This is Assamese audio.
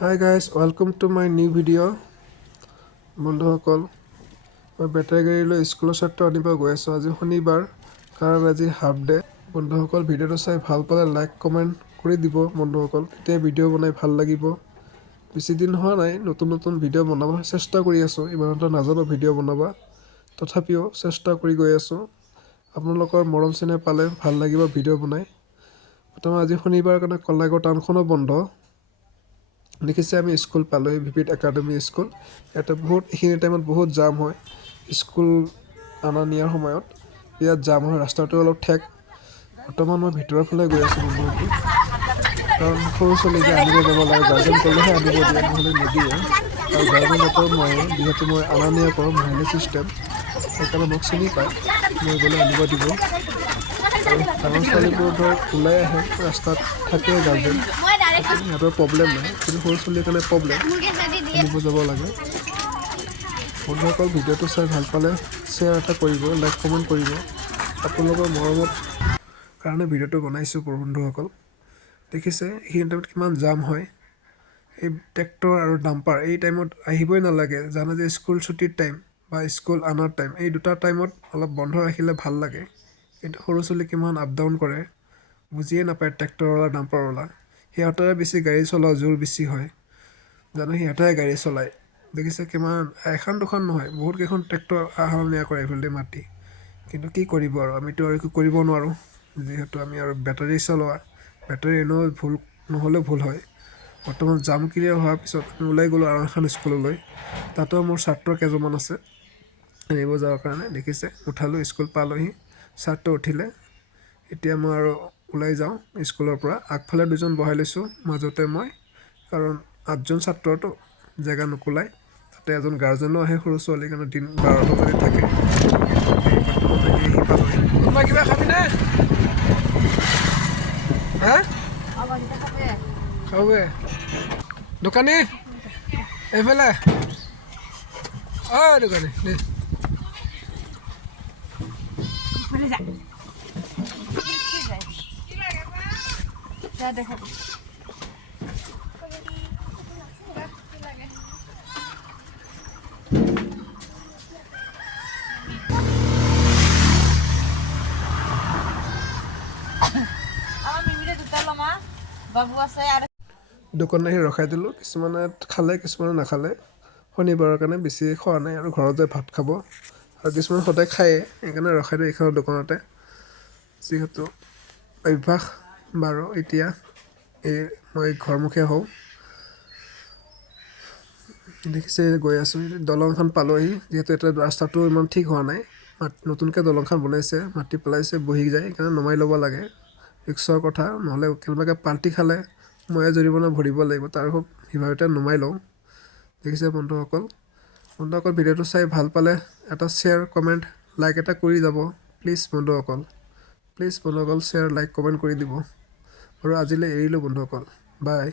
Hi guys, welcome to my new video. বন্ধুসকল মই বেটাৰী গাড়ী লৈ স্কুলৰ ছাত্ৰ আনিব গৈ আছোঁ। আজি শনিবাৰ কাৰণ আজি হাফ ডে। বন্ধুসকল ভিডিঅ'টো চাই ভাল পালে লাইক কমেণ্ট কৰি দিব বন্ধুসকল। তেতিয়া ভিডিঅ' বনাই ভাল লাগিব। বেছি দিন হোৱা নাই, নতুন ভিডিঅ' বনাব চেষ্টা কৰি আছোঁ। ইমান এটা নাজানো ভিডিঅ' বনাব, তথাপিও চেষ্টা কৰি গৈ আছোঁ। আপোনালোকৰ মৰম চেনেহ পালে ভাল লাগিব ভিডিঅ' বনাই। প্ৰথমে আজি শনিবাৰ কাৰণে কলাইগাঁও টাউনখনো বন্ধ। দেখিছে আমি স্কুল পালোহি, ভিভিড একাডেমি স্কুল। ইয়াতে এইখিনি টাইমত বহুত জাম হয়। স্কুল অনা নিয়াৰ সময়ত ইয়াত জাম হয়, ৰাস্তাটো অলপ ঠেক। বৰ্তমান মই ভিতৰৰ ফালে গৈ আছোঁ বন্ধুসকল, কাৰণ সৰু ছোৱালীকে আনিব যাব লাগে। গাৰ্জেন গ'লেহে আনিব দিয়ে, নহ'লে নিদিয়ে। আৰু গাৰ্জেনতো মই যিহেতু মই অনা নিয়া কৰোঁ মাহিলী ছিষ্টেম, সেইকাৰণে মোক চিনি পায়, মই গ'লে আনিব দিব। আৰু ডাঙৰ ছোৱালীবোৰ ধৰ ওলাই আহে, ৰাস্তাত থাকে গাৰ্জেন, সিহঁতৰ প্ৰব্লেম নাই। কিন্তু সৰু ছোৱালীৰ কাৰণে প্ৰব্লেম, আনিব যাব লাগে। বন্ধুসকল ভিডিঅ'টো চাই ভাল পালে শ্বেয়াৰ এটা কৰিব, লাইক কমেণ্ট কৰিব। আপোনালোকৰ মৰমত কাৰণে ভিডিঅ'টো বনাইছোঁ বন্ধুসকল। দেখিছে এইখিনি টাইমত কিমান জাম হয়। এই ট্ৰেক্টৰ আৰু ডাম্পাৰ এই টাইমত আহিবই নালাগে। জানে যে স্কুল ছুটিৰ টাইম বা স্কুল অনাৰ টাইম, এই দুটা টাইমত অলপ বন্ধ ৰাখিলে ভাল লাগে। কিন্তু সৰু ছোৱালী কিমান আপ ডাউন কৰে, বুজিয়ে নাপায় ট্ৰেক্টৰৱালা ডাম্পাৰৱালা। সিহঁতৰে বেছি গাড়ী চলোৱা জোৰ বেছি হয়, জানো সিহঁতেহে গাড়ী চলায়। দেখিছে কিমান এখন দুখন নহয়, বহুত কেইখন ট্ৰেক্টৰ অহা নিয়া কৰে এইফালে মাটি। কিন্তু কি কৰিব আৰু, আমিতো আৰু একো কৰিব নোৱাৰোঁ, যিহেতু আমি আৰু বেটাৰী চলোৱা। বেটাৰী এনেও ভুল নহ'লেও ভুল হয়। বৰ্তমান জাম ক্লিয়াৰ হোৱাৰ পিছত আমি ওলাই গ'লোঁ আৰু এখন স্কুললৈ। তাতো মোৰ ছাত্ৰ কেইজনমান আছে আনিব যাবৰ কাৰণে। দেখিছে উঠালোঁ, স্কুল পালোহি, ছাত্ৰ উঠিলে। এতিয়া মই আৰু ওলাই যাওঁ স্কুলৰ পৰা। আগফালে দুজন বহাই লৈছোঁ, মাজতে মই, কাৰণ 8জন ছাত্ৰটো জেগা নোকোলাই। তাতে এজন গাৰ্জেনো আহে সৰু ছোৱালীৰ কাৰণে, দিন 12টা যদি থাকে। কোনোবা কিবা খাবিনে? হা খাবে দোকানী এইফালে দোকানী দে। দোকান আহি ৰখাই দিলোঁ। কিছুমানে খালে, কিছুমানে নাখালে। শনিবাৰৰ কাৰণে বেছি খোৱা নাই আৰু ঘৰত যাই ভাত খাব। আৰু কিছুমান সদায় খায়ে, সেইকাৰণে ৰখাই দিওঁ এইখন দোকানতে। যিহেতু অভ্যাস বাৰু এতিয়া মই ঘৰমুখীয়া হওঁ। দেখিছে গৈ আছোঁ, দলংখন পালোহি। যিহেতু এতিয়া ৰাস্তাটো ইমান ঠিক হোৱা নাই, নতুনকৈ দলংখন বনাইছে, মাটি পেলাইছে, বহি যায়, সেইকাৰণে নমাই ল'ব লাগে। ৰিক্সৰ কথা, নহ'লে কেনেবাকৈ পাল্টি খালে ময়ে জৰিমনা ভৰিব লাগিব। তাৰ সিভাগতে নমাই লওঁ। দেখিছে বন্ধুসকল ভিডিঅ'টো চাই ভাল পালে এটা শ্বেয়াৰ কমেণ্ট লাইক এটা কৰি যাব প্লিজ বন্ধুসকল। শ্বেয়াৰ লাইক কমেণ্ট কৰি দিব। আৰু আজিলৈ এৰিলোঁ বন্ধুসকল, বাই।